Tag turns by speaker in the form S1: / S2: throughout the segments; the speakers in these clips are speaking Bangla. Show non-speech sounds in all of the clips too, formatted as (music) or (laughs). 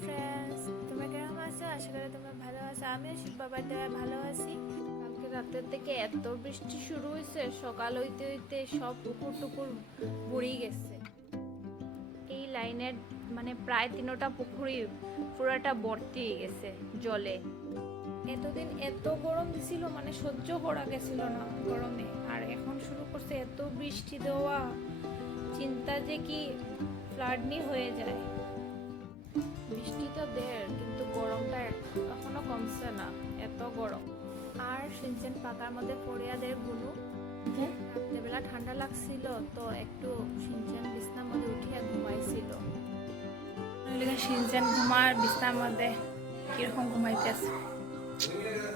S1: ফ্রেন্ডস তোমরা কেমন আছো? আশা করি তোমরা ভালো আছো। আমিও বাবার দ্বারা ভালো আছি। কালকে রাতের থেকে এত বৃষ্টি শুরু হয়েছে, সকাল হইতে হইতে সব পুকুর টুকুর বুড়ি গেছে। এই লাইনের মানে প্রায় তিনোটা পুকুরই পুরাটা ভর্তি হয়ে গেছে জলে। এতদিন এত গরম ছিল মানে সহ্য করা গেছিল না গরমে। আর এখন শুরু করছে এত বৃষ্টি দেওয়া। চিন্তা যে কি ফ্লাডনি হয়ে যায়। বৃষ্টিটা দের কিন্তু গরমটা এখনও কমছে না এত গরম আর সিনচেন পাকার মধ্যে পড়িয়াদেরগুলো রাত্রেবেলা ঠান্ডা লাগছিল তো একটু সিনচেন বিছনার মধ্যে উঠিয়া ঘুমাইছিল। সিনচেন ঘুমার বিছনার মধ্যে কীরকম ঘুমাইতেছে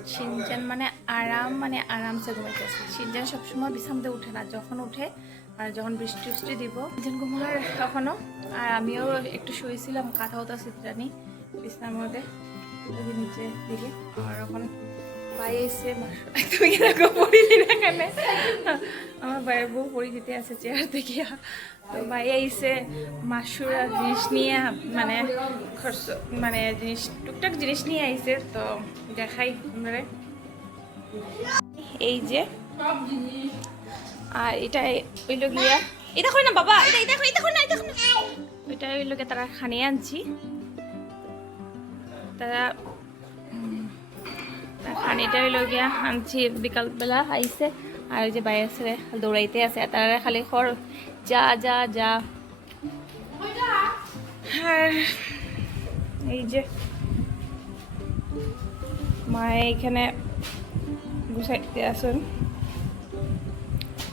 S1: সিনচেন মানে আরাম মানে আরামসে ঘুমাইতেছে সিনচেন সবসময় বিছানাতে উঠে না যখন উঠে আর যখন বৃষ্টি বৃষ্টি দিব সিনচেন ঘুমার তখনও আর আমিও একটু শুয়েছিলাম, কাঁথা হতো চিত্রানি বিছনার মধ্যে নিচে দিকে। আর এখন ভাই এসে তুমি কীরকম পড়িলি না কেন? আমার ভাইয়ের বউ পরিচিতি আছে চেয়ার থেকে। তো ভাই আইসে মাসুরা জিনিস নিয়ে মানে খরচ মানে জিনিস, টুকটাক জিনিস নিয়ে আইসে তো দেখাই আপনারা। এই যে আর এটা হইল গিয়া এটা কই না বাবা? এটা এটা এটা কই না এটা কই না ওইটা হইল গিয়া তারা খানিয়ে আনছি। তারা খানিটা হইল গিয়া আনছি। বিকালবেলা আইসে আর ওই যে বাইরে আছে দৌড়াইতে আছে। তারা খালি খর যা যা যা। আর এই যে মায়ে এখানে গুছাইতে আসুন।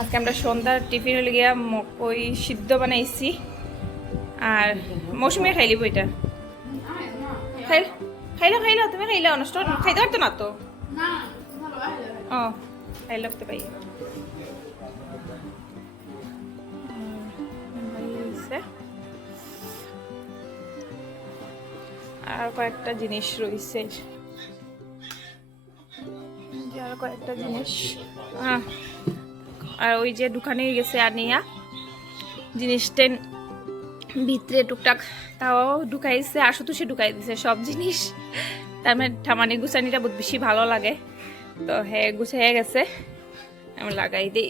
S1: আজকে আমরা সন্ধ্যার টিফিন হলে গিয়া মকই সিদ্ধ বানাইছি। আর মৌসুমি খাইলিব এটা। খাইল খাইলো খাইলো তুমি খাইলে নষ্ট খাইতে পারতো না তো? ও খাই লাগতে পাই আর কয়েকটা জিনিস রয়েছে আর কয়েকটা জিনিস। আহ, আর ওই যে দোকানে গেছে আনিয়া। জিনিসটা ভিতরে টুকটাক, তাও ঢুকাইছে, আর শুধু সে ঢুকাই দিছে সব জিনিস। তার মানে ঠামানি গুছানিটা বহুত বেশি ভালো লাগে। তো হে গুছাইয়া গেছে। আমি লাগাই দিই।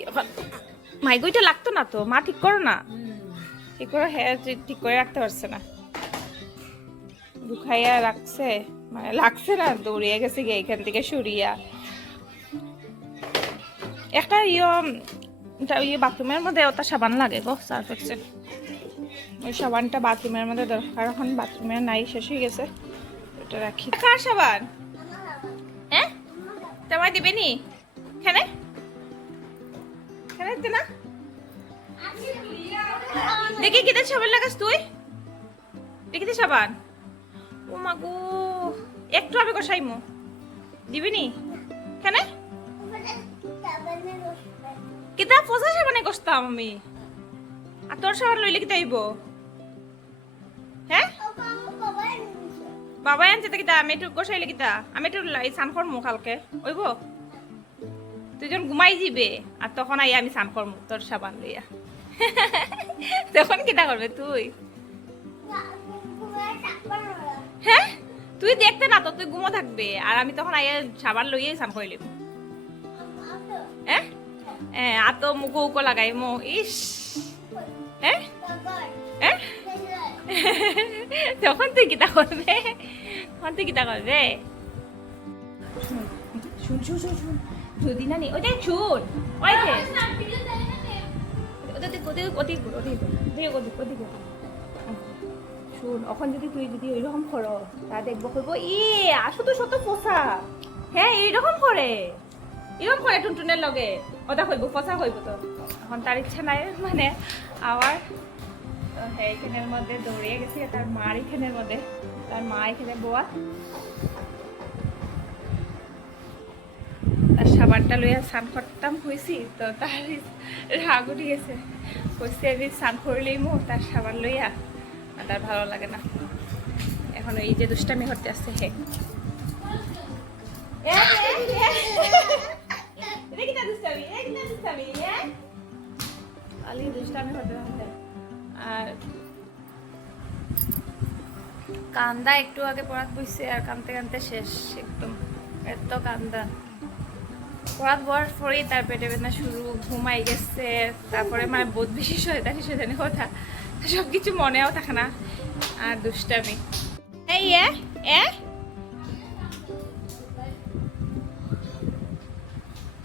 S1: মাইগুইটা লাগতো না তো? মা ঠিক করো না? ঠিক করে হ্যাঁ ঠিক করে রাখতে পারছে না। ঢুকাইয়া রাখছে। মানে লাগছে না, দৌড়িয়ে গেছে গিয়ে এখান থেকে সরিয়া। একটা ইয়ে ইয়ে বাথরুমের মধ্যে ওটা সাবান লাগে গো, সার্ফ এক্সেল। ওই সাবানটা বাথরুমের মধ্যে দরকার, এখন বাথরুমে নাই, শেষ হয়ে গেছে। ওটা রাখি। কার সাবান? হ্যাঁ? তোমায় দিবে নি? এখানে? এখানে না। দেখি কিতে সাবান লাগাস তুই। দেখিতে সাবান। ও মা গো, একটু আমি কষাইমু। দিবি নি? এখানে? কিতা ফসা সাবানে কষতাম আমি? আর তোর সাবান লইলে কিতা আইব হ্যাঁ বাবাই আনছে কিতা আমি একটু গোসাইলে কিতা? আমি একটু স্নান করমু কালকে ওইব তুই যখন ঘুমাই যাবে আর তখন আই আমি স্নান করমু তোর সাবান লইয়া। (laughs) তখন কিতা করবে তুই? হ্যাঁ তুই দেখতে না তো, তুই ঘুমো থাকবে। আর আমি তখন আইয়া সাবান লইয়াই স্নান করে হ্যাঁ আর তো উকো লাগাই মো ইস হ্যাঁ তখন তুই কিতা করবে তখন তুই কিতা করবে শুন শুন শুন শুন যদি না ওই দেখ শুন ওই যে ওদিক ওদিক ওদিক ওদিক ওদিক ওদিক শুন এখন যদি তুই যদি ওইরকম করো তা দেখব কইব ই আসো তো শত পোষা হ্যাঁ এইরকম করে এরকম করে টুনটুনের লগে ওটা কইব পচা কইব তো। এখন তার ইচ্ছা নাই মানে হ্যাঁ এখানের মধ্যে দৌড়িয়ে গেছে, তার মার এখানের মধ্যে, তার মা এখানে বোয়া। তার সাবানটা লইয়া স্নান করতাম হয়েছি তো তার রাগ উঠে গেছে। কইছে, আমি স্নান করলেই মো তার সাবান লইয়া তার ভালো লাগে না। এখন এই যে দুষ্টামি করতে আসছে, হে। থাকে আর কান্দা একটু আগে পড়াত বইছে, আর কানতে কানতে শেষ একদম। এত কান্দা। পড়াত বর পরেই তার পেটে বেদনা শুরু, ঘুমাই গেছে, তারপরে মানে বোধ বেশি শয়তানি শয়তানি কথা। সব কিছু মনেও থাকে না। আর দুষ্টামি। এই এ?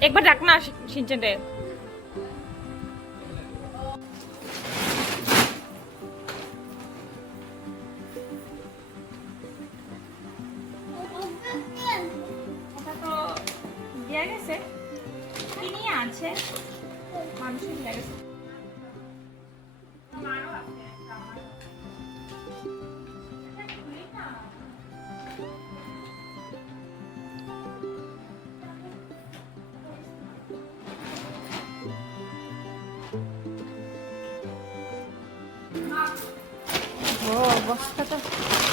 S1: একবার ডাক না সিনচেনরে। আছে? মানুষের জায়গা ও অবস্থাটা বাবারে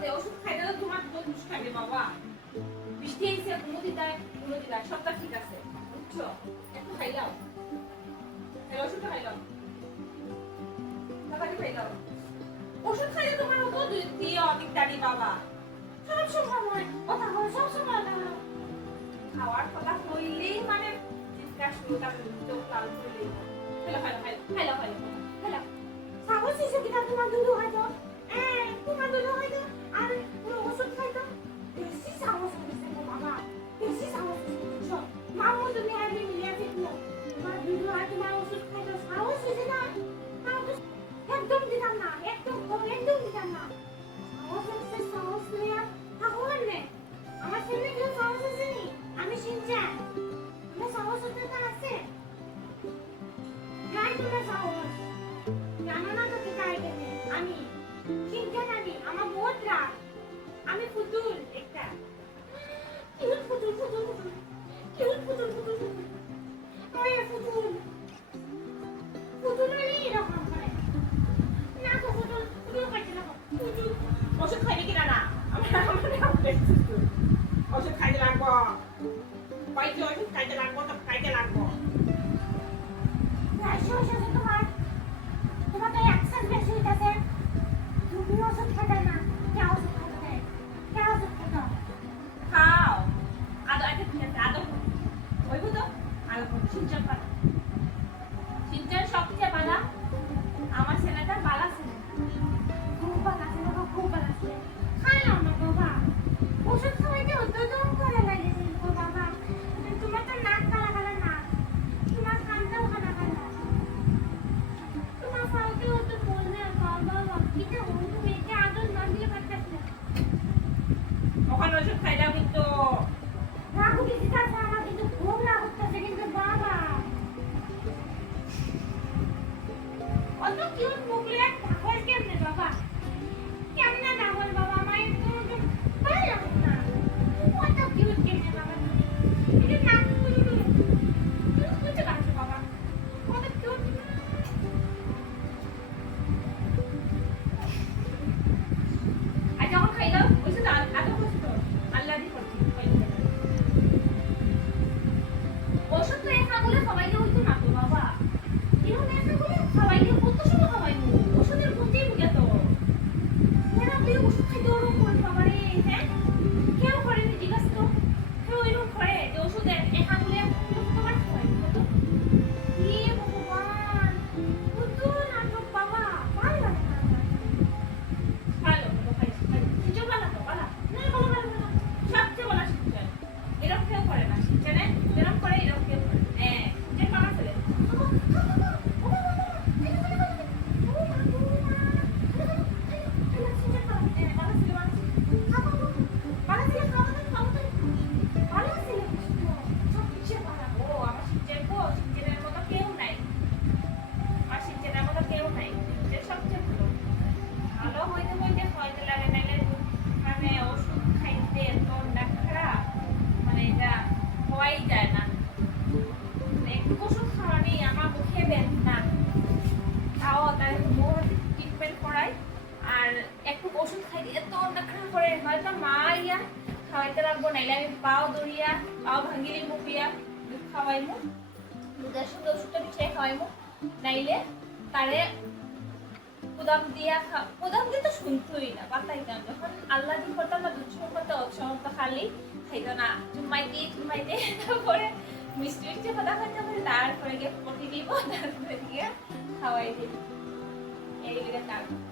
S1: খাইলাতে ওষুধ খাইলে তো তোমার দোষ খাইবে, বাবা। বৃষ্টি এসে কোনো দিদায় কোনো দিদায় সবটা ঠিক আছে, বুঝছ? একটু খাইলাও খাইলাও ওষুধটা খাইলাও তাড়াতাড়ি খাইলাও ওষুধ খাইলে তোমার দুই- দিয়ে অনেক দাঁড়ি বাবা। সব সময় কথা হয়, সব সময় কথা খাওয়ার কথা কইলেই মানে চিৎকার শুরু, তার চোখ লাল করলেই খাইলাও খাইলাও খাইলাও খাইলাও খাইলাও সাহস এসে কিনা তোমার দুধু হ্যাঁ
S2: ওখানে ওষুধ খাইলাম কিন্তু
S1: রাগ উঠেছি তারপর আমার কিন্তু খুব রাগ উঠতেছে কিন্তু বাবা অত কিউট মুখ লিয়ে থাকো কেমনে বাবা? কেমনে না বল বাবা আমার তো ভালো লাগে না, অত কিউট কেমনে বাবা তুমি? এটা না জানেন এরকম করে এরকম হ্যাঁ যে পাওয়া যাবে ওষুধটা মিশিয়ে খাওয়াইমু। নাইলে না বা আল্লাহ দিন করতাম না দুধ করতে অসমর্থ খালি, খাইতো না। চুম্মাই দিয়ে চুম্মাই দিয়ে (laughs) তারপরে মিষ্টি কথা খাইতাম তারপরে গিয়ে পটি দিব, তারপরে গিয়ে খাওয়াই দিব এই তারপর